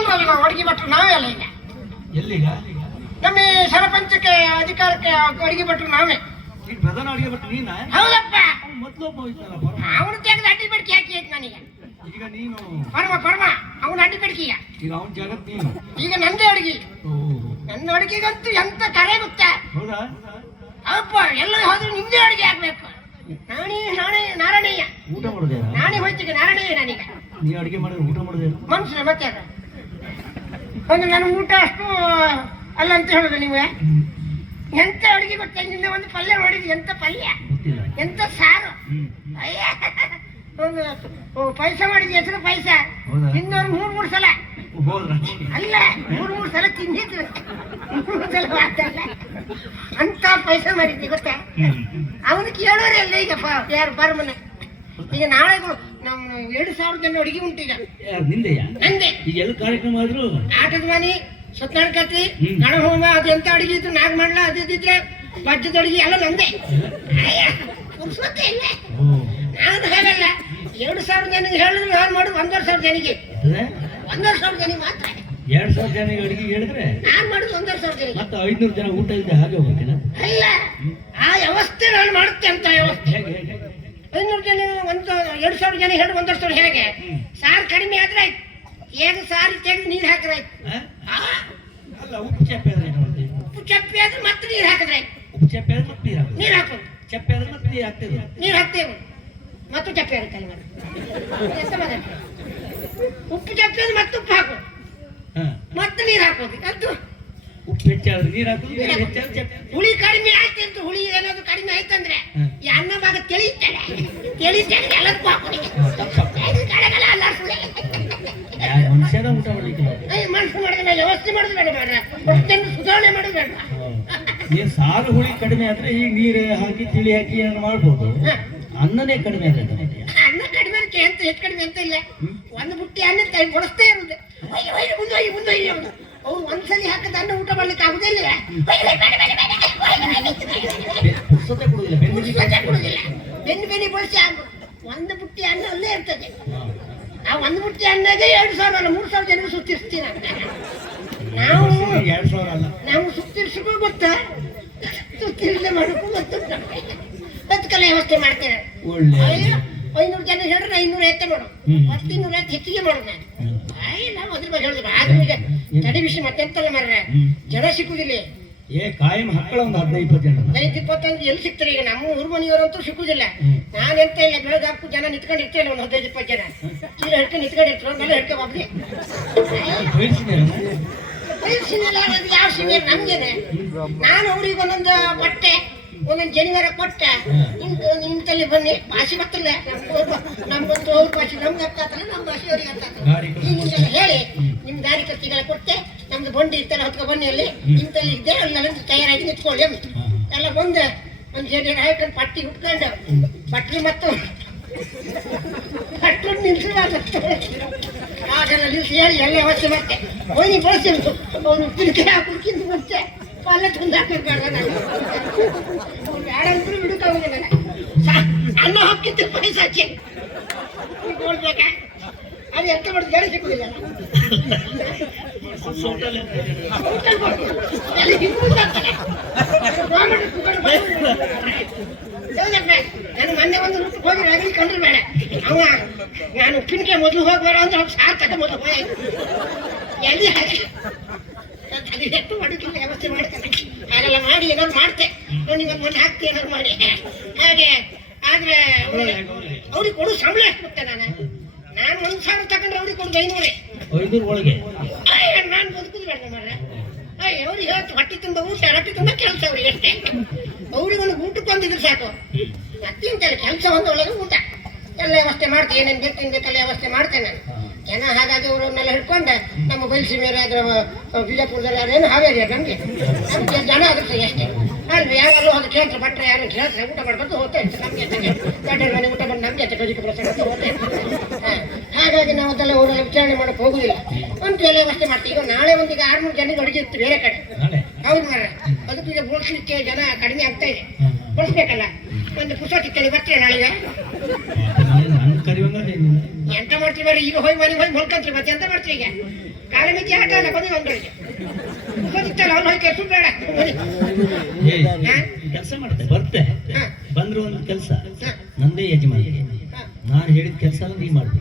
ನಾವು ಅಡಿಗೆ ಭಟ್ರು ನಾವೇ ಅಲ್ಲ ಈಗ. ಎಲ್ಲಿಗ? ನಮ್ಮ ಈ ಸರಪಂಚಕ್ಕೆ ಅಧಿಕಾರಕ್ಕೆ ಅಡಿಗೆ ಭಟ್ರು ನಾವೇ. ಈಗ ಪ್ರಧಾನ ಅಡಿಗೆ ಬಿಟ್ಟು ನೀನ? ಹೌದಪ್ಪ. ಮೊದ್ಲು ಒಬ್ಬ ಹೋಯ್ತಲ್ಲ ಪರಮ. ಅವನು ತೆಗೆದು ಅಡ್ಡಿ ಬಡ್ಕಿ ಹಾಕಿ ಆಯ್ತು ನನಗೆ. ಈಗ ನೀನು? ಪರಮ ಪರಮ ಅವನು ಅಡ್ಡಿ ಬಡ್ಕಿ ಈಗ ಅವನ ಜಗತ್ ನೀನು? ಈಗ ನಂದೇ ಅಡಿಗೆ. ನನ್ನ ಅಡಿಗೆಗಂತೂ ಎಂತ ಕರೆ ಗೊತ್ತಾ? ಹೌದಾ? ಅಪ್ಪ ಎಲ್ಲ ಹೋದ್ರು ನಿಮ್ದೇ ಅಡಿಗೆ ಆಗ್ಬೇಕು. ನಾಣಿ ನಾನೇ ನಾರಾಯಣಯ್ಯ. ಊಟ ಮಾಡೋದೇ ನಾನೇ ಹೋಯ್ತಿಗೆ ನಾರಾಯಣಯ್ಯ ನಾನೀಗ. ನೀ ಅಡಿಗೆ ಮಾಡಿದ್ರೆ ಊಟ ಮಾಡೋದೇ ಮನುಷ್ಯ ಮತ್ತೆ ಒಂದು ನನ್ನ ಊಟ ಅಷ್ಟು ಅಲ್ಲ ಅಂತ ಹೇಳುದು ನೀವು? ಎಂತ ಅಡುಗೆ ಗೊತ್ತಾ? ನಿನ್ನೆ ಒಂದು ಪಲ್ಯ ಮಾಡಿದ್ವಿ ಎಂತ ಪಲ್ಯ? ಎಂತ ಸಾರು? ಅಯ್ಯೋ. ಒಂದು ಓ, ಪಾಯಸ ಮಾಡಿದ್ವಿ ಹೆಸರು ಪೈಸ ತಿಂದವ್ರು ಮೂರು ಮೂರು ಸಲ. ಅಲ್ಲ ಮೂರು ಮೂರು ಸಲ ತಿಂದಿದ್ರು ಮೂರು ಸಲ ಮಾತಲ್ಲ ಅಂತ ಪೈಸ ಮಾಡಿದ್ವಿ ಗೊತ್ತಾ? ಅವನು ಕೇಳೋರೇ ಇಲ್ಲ ಈಗ ಪ- ಯಾರು ಬರ್ಮನೆ. ಈಗ ನಾಳೆ ನಮ್ಮ ಎರಡು ಸಾವಿರ ಜನ ಅಡಿಗೆ ಉಂಟು ಈಗ. ನಿಂದೆಯ? ನಂದೆ. ಈಗ ಎಲ್ಲ ಕಾರ್ಯಕ್ರಮ ಆದ್ರು ಆಟದ ಮನೆ ಸತ್ಯನಾರಾಯಣ ಕತ್ತಿ ಹ್ಮ್. ಗಣ ಹೋಮ ಅದು ಎಂತ ಅಡಿಗೆ ಇತ್ತು ನಾಗ್ ಮಾಡ್ಲ ಅದಿದ್ರೆ ಬಜ್ಜದ ಅಡಿಗೆ ಎಲ್ಲ ನಂದೆ. ಅಯ್ಯ, ಪುರ್ಸೊತ್ತೇ ಇಲ್ಲ. ನಾನು ಹಾಗಲ್ಲ ಎರಡು ಸಾವಿರ ಜನಕ್ಕೆ ಹೇಳಿದ್ರೆ ನಾನು ಮಾಡೋದು ಒಂದೂವರೆ ಸಾವಿರ ಅದೇ ಒಂದೂವರೆ ಸಾವಿರ ಜನ ಮಾತ್ರ. ಎರಡು ಸಾವಿರ ಜನ ಅಡಿಗೆ ಹೇಳಿದ್ರೆ? ನಾನು ಮಾಡೋದು ಒಂದೂವರೆ ಸಾವಿರ ಜನ ಮತ್ತೆ ಐದ್ನೂರು ಜನ ಊಟ ಇಲ್ಲದೆ ಹಾಗೆ ಹೋಗ್ತೀನ ಅಲ್ಲ ಆ ವ್ಯವಸ್ಥೆ ನಾನು ಮಾಡುತ್ತೆ ಅಂತ ವ್ಯವಸ್ಥೆ. ಐನೂರು ಜನ ಒಂದು ಎರಡು ಸಾವಿರ ಜನ ಹೇಳಿ ಒಂದು ಸಾವಿರ ಹೇಗೆ? ಸಾರ್ ಕಡಿಮೆ ಆದ್ರೆ ಆಯ್ತು ಏನು ಸಾರು ತೆಗೆದು ನೀರು ಹಾಕಿದ್ರೆ ಆಯ್ತು ಅಲ್ಲ ಉಪ್ಪು ಚಪ್ಪೆ ಆದ್ರೆ ಉಪ್ಪು ಚಪ್ಪಿ ಆದ್ರೆ ಮತ್ತೆ ನೀರು ಹಾಕಿದ್ರೆ ಆಯ್ತು ಉಪ್ಪು ಚಪ್ಪೆ ಆದ್ರೆ ಮತ್ತೆ ನೀರು ಹಾಕೋದು. ನೀರು ಹಾಕೋದು. ಚಪ್ಪೆ ಆದ್ರೆ ಮತ್ತೆ ನೀರು ಹಾಕ್ತೇವೆ ನೀರು ಹಾಕ್ತೇವೆ. ಮತ್ತು ಚಪ್ಪೆ ಆಗುತ್ತೆ ಅಲ್ಲಿ ಮತ್ತೆ. ಉಪ್ಪು ಚಪ್ಪೆ ಆದ್ರೆ ಮತ್ತೆ ಉಪ್ಪು ಹಾಕು ಹಾ. ಮತ್ತೆ ನೀರು ಹಾಕೋದು. ಅದು ಉಪ್ಪು ಹೆಚ್ಚಾದ್ರೆ ನೀರ್ ಹುಳಿ ಕಡಿಮೆ ಆಯ್ತು ಅಂತ ಹುಳಿ ಏನಾದ್ರು ಕಡಿಮೆ ಆಯ್ತಂದ್ರೆ. ಈ ಅನ್ನ ಭಾಗ ತಿಳಿತಾರೆ ತಿಳಿತಾರೆ ಎಲ್ಲದಕ್ಕೂ ಕಡೆಗೆಲ್ಲ ಮನುಷ್ಯನ ಊಟ ಮನುಷ್ಯ ಮಾಡಿದ್ರೆ ವ್ಯವಸ್ಥೆ ಬೇಡ ಸುಧಾರಣೆ ಬೇಡ. ನೀರು ಸಾರು ಹುಳಿ ಕಡಿಮೆ ಆದ್ರೆ ಈಗ ನೀರು ಹಾಕಿ ತಿಳಿ ಹಾಕಿ ಏನು ಮಾಡ್ಬೋದು. ಅನ್ನನೇ ಕಡಿಮೆ ಆದ್ರೆ ಅನ್ನ ಕಡಿಮೆ ಅಂತ ಹೆಚ್ಚು ಕಡಿಮೆ ಅಂತ ಇಲ್ಲ. ಒಂದು ಬುಟ್ಟಿ ಅನ್ನ ತ- ಬಳಸ್ತೇ ಇರುದು ಒಯ್ಯಿ, ಒಯ್ಯಿ, ಮುಂದೆ ಅವ್ರು ಒಂದ್ಸಲಿ ಹಾಕದ ಅನ್ನ ಊಟ ಮಾಡ್ಲಿಕ್ಕೆ ಆಗುದಿಲ್ಲ ಕೊಡುದಿಲ್ಲ ಬೆನ್ನು ಬೆನಿ ಬಳಸಿ ಒಂದು ಬುಟ್ಟಿ ಅನ್ನ ಅಲ್ಲೇ ಇರ್ತದೆ ಆ ಒಂದು ಬುಟ್ಟಿ ಅನ್ನಗೆ ಎರಡು ಸಾವಿರ ಅಲ್ಲ ಮೂರು ಸಾವಿರ ಜನರು ಸುತ್ತಿರ್ಸ್ತೀವಿ ನಾವು ನಾವು ಸುತ್ತಿರ್ಸಕ್ಕೂ ಗೊತ್ತಾ ಸುತ್ತಿರ್ಲೆ ಮಾಡೋಕ್ಕೂ ಗೊತ್ತು ಅದಕ್ಕೆಲ್ಲ ವ್ಯವಸ್ಥೆ ಮಾಡ್ತೇನೆ ಐನೂರು ಜನ ಹೇಳಿದ್ರೆ ಐನೂರು ಎತ್ತೆ ಮಾಡು. ಮತ್ತೆ ಇನ್ನೂರ ಎತ್ತು ಹೆಚ್ಚಿಗೆ ಮಾಡೋದು ನಾನು. ಅಯ್ಯ ನಾವು ಅದ್ರ ಬಗ್ಗೆ ಹೇಳಿದ್ರು ಆದ್ರೂ ಈಗ ತಡೆ ವಿಷಯ ಮತ್ತೆಂತಲ್ಲ ಮಾರ್ರೆ. ಜಡ ಜನ ಸಿಕ್ಕುದಿಲ್ಲ. ಏ ಕಾಯಂ ಹಕ್ಕಳ ಒಂದು ಹದಿನೈದು ಇಪ್ಪತ್ತು ಜನ ಹದಿನೈದು ಇಪ್ಪತ್ತೊಂದು ಎಲ್ಲಿ ಸಿಗ್ತಾರೆ ಈಗ? ನಮ್ಮ ಊರು ಮನೆಯವರಂತೂ ಸಿಕ್ಕುದಿಲ್ಲ. ನಾನು ಎಂತ ಇಲ್ಲ ಬೆಳಗ್ಗೆ ಹಾಕು ಜನ ನಿಂತ್ಕೊಂಡು ಇರ್ತಿಲ್ಲ ಒಂದು ಹದಿನೈದು ಇಪ್ಪತ್ತು ಜನ. ಚೀಲ ಹಿಡ್ಕೊಂಡು ನಿಂತ್ಕೊಂಡು ಇರ್ತಾರೆ ಮೇಲೆ ಹಿಡ್ಕೊ ಬಾಬ್ರಿ ಯಾವ ಸಿಮೆ ನಮ್ಗೇನೆ. ನಾನು ಅವ್ರಿಗೆ ಒಂದೊಂದು ಬಟ್ಟೆ ಒಂದೊಂದು ಜನಿವಾರ ಕೊಟ್ಟೆ ಇಂತ ಇಂತಲ್ಲಿ ಬನ್ನಿ ಭಾಷೆ ಬರ್ತಲ್ಲ ನಮ್ಗೊಂದು ಅವ್ರ ಭಾಷೆ ನಮ್ಗೆ ಅರ್ಥ ಆತಲ್ಲ ನಮ್ಮ ಭಾಷೆ ಅವ್ರಿಗೆ ಅರ್ಥ ಆಗ್ತಲ್ಲ ಹಿಂಗೆಲ್ಲ ಹೇಳಿ ನಿಮ್ಮ ದಾರಿ ಕತ್ತಿಗಳ ಕೊಟ್ಟೆ ನಮ್ದು ಬಂಡಿ ಇರ್ತಾರೆ ಹೊತ್ಕೊ ಬನ್ನಿ ಅಲ್ಲಿ. ಇಂತಲ್ಲಿ ಇದ್ದೆ ನನಗೆ ತಯಾರಾಗಿ ನಿಂತ್ಕೊಳ್ಳಿ ಅಂತ. ಎಲ್ಲ ಬಂದು ಒಂದು ಜನ ಹಾಕೊಂಡು ಪಟ್ಟಿ ಉಟ್ಕೊಂಡು ಪಟ್ಟಿ ಮತ್ತು ಪಟ್ಟು ನಿಲ್ಸಬಾರ್ದು ಹಾಗೆಲ್ಲ ನಿಲ್ಸಿ ಹೇಳಿ ಎಲ್ಲ ವ್ಯವಸ್ಥೆ ಮತ್ತೆ ಹೋಗಿ ಬಳಸಿ ಅವನು ಕಿರಿಕಿರಿ ಹಾಕಿಂತ ಮುಂಚೆ ಪಲ್ಯ ತಂದು ಹಾಕಿರ್ಬಾರ್ದು ನಾನು? ಅವ್ರು ಬೇಡ ಅಂದ್ರೂ ಬಿಡುಕಾಗುದಿಲ್ಲ ಅನ್ನ ಹಾಕಿತ್ತು ಪೈಸಾಚೆ ನೋಡ್ಬೇಕಾ? ಅದು ಎಂತ ಮಾಡೋದು ಬೇರೆ ಸಿಕ್ಕುದಿಲ್ಲ? ನಾನು ಮೊನ್ನೆ ಒಂದು ರೂಪ ಹೋಗಿ ರಗಲಿ ಕಂಡ್ರು ಬೇಡ. ಅವ, ನಾನು ಉಪ್ಪಿನಕಾಯಿ ಮೊದಲು ಹೋಗ್ಬೇಡ ಅಂದ್ರೆ ಅವ್ನು ಸಾರ್ಥಕ ಮೊದಲು ಹೋಗಿ ಎಲ್ಲಿ ಹಾಕಿ ಅದು ಎಷ್ಟು ಮಾಡಿ ಏನಾದ್ರು ಮಾಡ್ತೆ. ನಿಮಗೆ ಮನೆ ಹಾಕ್ತಿ ಏನಾದ್ರು ಮಾಡಿ. ಹಾಗೆ ಆದ್ರೆ ಅವ್ರಿಗೆ ಕೊಡು ಸಂಬಳ ಕೊಡ್ತೆ ನಾನು? ನಾನು ಒಂದು ಸಾವಿರ ತಗೊಂಡ್ರೆ ಅವ್ರಿಗೆ ಕೊಡು ಐನೂರೇ. ಒಳಗೆ? ನಾನು ಬದುಕುದು ಬೇಡ ಮಾರ್ರೆ. ಅವ್ರಿಗೆ ಹೇಳ್ತು ಹೊಟ್ಟೆ ತುಂಬ ಊಟ ಹೊಟ್ಟೆ ತುಂಬ ಕೆಲಸ ಅವ್ರಿಗೆ ಅಷ್ಟೇ. ಅವ್ರಿಗೆ ಒಂದು ಊಟಕ್ಕೆ ಒಂದಿದ್ರೆ ಸಾಕು. ಮತ್ತೆಂತಲ್ಲ ಕೆಲಸ ಒಂದು ಒಳಗೆ ಊಟ. ಎಲ್ಲ ವ್ಯವಸ್ಥೆ ಮಾಡ್ತೀನಿ ಏನೇನು ಬೇಕು ತಿನ್ಬೇಕಲ್ಲ ಬೇಕಲ್ಲ ವ್ಯವಸ್ಥೆ ಮಾಡ್ತೇನೆ ನಾನು. ಜನ ಹಾಗಾಗಿ ಅವರನ್ನೆಲ್ಲ ಹಿಡ್ಕೊಂಡು ನಮ್ಮ ಬಯಸಿ ಮೇಲೆ ಅದ್ರ ಬಿಜಾಪುರದಲ್ಲಿ ಅದೇನು ಹಾವೇರಿ ನಮಗೆ. ನಮಗೆ ಜನ ಆಗುತ್ತೆ ಎಷ್ಟೇ ಅಷ್ಟೇ. ಅಲ್ರಿ ಯಾರು ಅದು ಕೇಳ್ತಾರೆ ಬಟ್ಟರೆ ಯಾರು ಕೇಳ್ತಾರೆ ಊಟ ಮಾಡ್ಕೊಂಡು ಹೋಗ್ತಾ ಇರ್ತಾರೆ. ನಮಗೆ ಗಡ್ಡೆ ಮನೆ ಊಟ ಬಂದು ನಮಗೆ ಹೋಗ್ತಾ ಇರ್ತಾರೆ. ಹಾಗಾಗಿ ನಾವು ಅದೆಲ್ಲ ಊರಲ್ಲಿ ವಿಚಾರಣೆ ಮಾಡಕ್ಕೆ ಹೋಗುದಿಲ್ಲ. ಒಂದು ಎಲ್ಲ ವ್ಯವಸ್ಥೆ ಮಾಡ್ತೀವಿ. ಈಗ ನಾಳೆ ಒಂದು ಈಗ ಆರ್ನೂರು ಜನಕ್ಕೆ ಅಡುಗೆ ಇತ್ತು ಬೇರೆ ಕಡೆ. ಹೌದು ಮಾರ ಅದಕ್ಕೆ ಈಗ ಬೋಳ್ಸ್ಲಿಕ್ಕೆ ಜನ ಕಡಿಮೆ ಆಗ್ತಾ ಇದೆ. ಬಳಸ್ಬೇಕಲ್ಲ ಒಂದು ಪುಸ್ತಕ ಕೇಳಿ ಬರ್ತೀರ ನಾಳೆಗೆ? ಎಂತ ಮಾಡ್ತೀವಿ ಬರ್ರಿ? ಈಗ ಹೋಗಿ ಮನೆಗೆ ಹೋಗಿ ಮಲ್ಕೊಂತೀವಿ ಮತ್ತೆ ಎಂತ ಮಾಡ್ತೀವಿ ಈಗ? ಕಾಲ ಮಿತಿ ಆಟ ಅಲ್ಲ ಅವ್ನು ಹೋಗಿ ಕೆಲಸ ಬೇಡ. ಕೆಲಸ ಮಾಡುತ್ತೆ ಬರ್ತೆ. ಬಂದ್ರು ಒಂದು ಕೆಲಸ. ನಂದೇ ಯಜಮಾನಿಗೆ. ನಾನು ಹೇಳಿದ ಕೆಲಸ ನೀ ಮಾಡ್ಬೇಕು.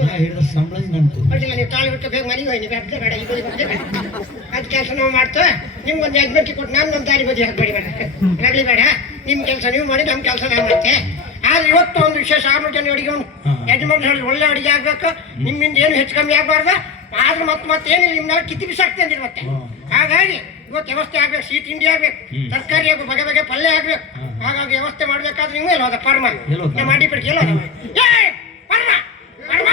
ನಾ ಹೇಳಿದ ಸಂಬಳ ನಂತು ನೀವು ತಾಳಿ ಬಿಟ್ಟು ಬೇಗ ಮನೆಗೆ ಹೋಗಿ ನೀವು ಅಡ್ಗೆ ಬೇಡ ಈಗ ಅದು ಕೆಲಸ ನಾವು ಮಾಡ್ತೇವೆ. ನಿಮ್ಗೊಂದು ಯಜಮಾನಿಗೆ ಕೊಟ್ಟು ನಾನು ಒಂದು ದಾರಿ ಬದಿ ಹಾಕ್ಬೇಡಿ ಬೇಡ. ರಗಳಿ ಬೇಡ. ನಿಮ್ಮ ಕೆಲಸ ನೀವು ಮಾಡಿ ನಮ್ಮ ಕೆಲಸ ಮಾಡ್ತೆ ಆದ್ರೆ ಇವತ್ತು ಒಂದು ವಿಶೇಷ ಆರು ಜನ ಅಡಿಗೆ ಉಂಟು ಯಜಮಾನ್ ಹೇಳಿ ಒಳ್ಳೆ ಅಡಿಗೆ ಆಗ್ಬೇಕು ನಿಮ್ಮಿಂದ ಏನು ಹೆಚ್ಚು ಕಮ್ಮಿ ಆಗಬಾರ್ದು ಆದ್ರೆ ಮತ್ತೆ ಮತ್ತೇನಿಲ್ಲ ನಿಮ್ಮನ್ನ ಕಿತ್ತಿ ಬಿಸಾಕ್ತೇನೆ ಅಂತ ಮತ್ತೆ. ಹಾಗಾಗಿ ಇವತ್ತು ವ್ಯವಸ್ಥೆ ಆಗ್ಬೇಕು ಸಿಹಿ ತಿಂಡಿ ಆಗ್ಬೇಕು. ತರಕಾರಿ ಆಗ್ಬೇಕು ಬಗೆ ಬಗೆ ಪಲ್ಯ ಆಗ್ಬೇಕು. ಹಾಗಾಗಿ ವ್ಯವಸ್ಥೆ ಮಾಡ್ಬೇಕಾದ್ರೆ ನೀವು ಎಲ್ಲ ಹೋದ ಪರ್ಮ ಮಾಡಿ ಎಲ್ಲ ಹೋದ? ಏ ಪರ್ಮ ಪರ್ಮ!